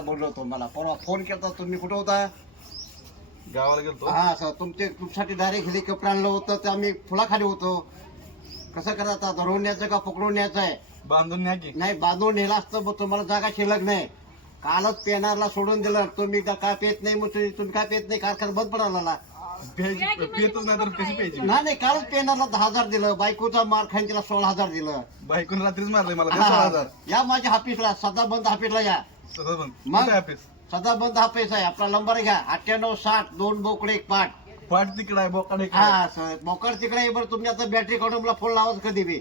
बोललो होतो मला परवा फोन केला तुम्ही कुठं होता? गावाला गेलतो. हा सर तुमच्यासाठी डायरेक्ट हेलिकॉप्टर आणलं होतं ते आम्ही फुलाखाली होतो. कसं करायचं धरून न्यायचं का पकडून न्यायचं आहे? बांधून न्या की. नाही बांधून नेला असतं मग तुम्हाला जागा शिल्लक नाही. कालच पेनारला सोडून दिलं तुम्ही काय पेत नाही मग तुम्ही काय पेत नाही कारखाना बंद पडाला. पेतच नाही तर कशी प्यायची? नाही कालच पेनारला 10,000 दिलं बायकोचा मार खाईन तिला 16,000 दिलं. बायकोन रात्रीच मारले मला 16,000. या माझ्या ऑफिसला सदा बंद ऑफिसला या. सदा बंद. मग? कुठे ऑफिस? सदा बंद ऑफिस आहे आपला नंबर घ्या 9860 2 बोकडे 1 पाट. पाठ तिकडे आहे बोकाडे. हा सर मोकर तिकडे बरं तुम्ही आता बॅटरी काढून मला फोन लावत कधी बी.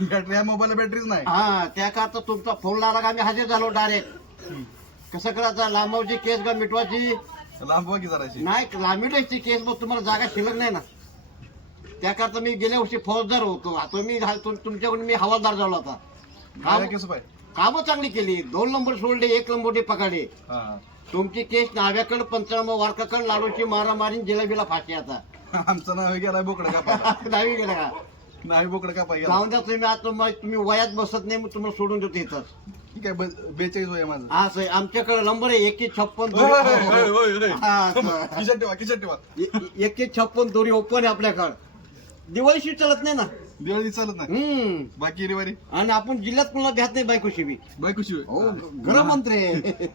बॅटरी मोबाईलला बॅटरीच नाही. हा त्या करता तुमचा फोन लावला का आम्ही हजर झालो डायरेक्ट. कसं करायचं लांबवची केस का मिटवायची? लांबवा की जराशी. नाही लांबीची केस मग तुम्हाला जागा शिल्लक नाही ना. त्याकरता मी गेल्या वर्षी फौजदार होतो तुम्ही तुमच्याकडून मी हवालदार झालो होता. काय कसं पाय? कामं चांगली केली 2 नंबर सोडले 1 नंबर पकडले. हा. तुमची केस नाव्याकडे पंचनामा वारकाकडे लाडूची मारामारी जिलेबीला फाशी आता. आमचं नाव गेलाय बोकडं कापायला. दहावी गेला का? नाही बोकडं कापाय गेला. जाऊन द्या तुम्ही आता तुम्ही वयात बसत नाही मग तुम्हाला सोडून देतो इथंच. ठीक आहे 42 वय माझं. हा सर आमच्याकडे नंबर आहे 156 होय, होय, होय, होय, होय. हा, खिशात ठेवा खिशात ठेवा. 156 दोरी ओपन आहे आपल्याकडे. दिवाळीशी चलत नाही ना. दिवाळी चालत नाही. बाकी रिवारी आणि आपण जिल्ह्यात कुणाला भ्यात नाही बायकोशी बी. बायकोशी हो गृहमंत्री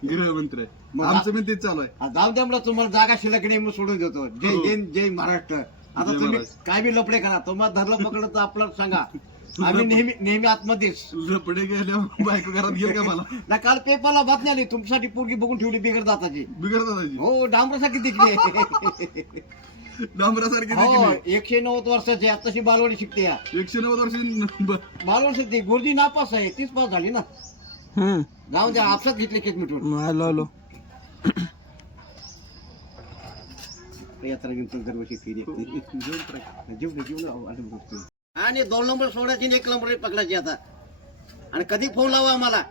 गृहमंत्री. मग आमचं पण तेच चालू आहे. जाऊ द्या मला तुम्हाला जागा शिल्लक नाही मग सोडून देतो. जय हिंद जय महाराष्ट्र. आता जय तुम्ही महाराष्ट्र. काय बी लपडे करा तुम्हाला धरलं पकडलं तर आपलं सांगा. आम्ही नेहमी आतमध्येच. लपडे गेल्या बायको घरात गेल का मला? ना काल पेपरला बातमी आली तुमच्यासाठी पोरगी बघून ठेवली बिगर दाताची. बिगर दादाजी. हो डांबरासारखी दिसली. डांबरासारखी हो देखील. 190 वर्षाची आताशी बालवाडी शिकते या. 190 वर्षी. बालवाडी शिकते गुरुजी नापास आहे 30 पास झाली ना. जाऊन द्या आपसात घेतले केस मिटून. आलो यात्रा घेऊन दरवर्षी फेरी आणि 2 नंबर सोडायची आणि 1 नंबर पकडायची आता. आणि कधी फोन लावा आम्हाला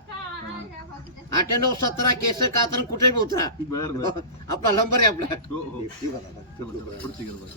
9817 केसर कातर कुठे बी उतरा. बर बर. आपला नंबर आहे आपला. हो हो. चला, पुढची गरज.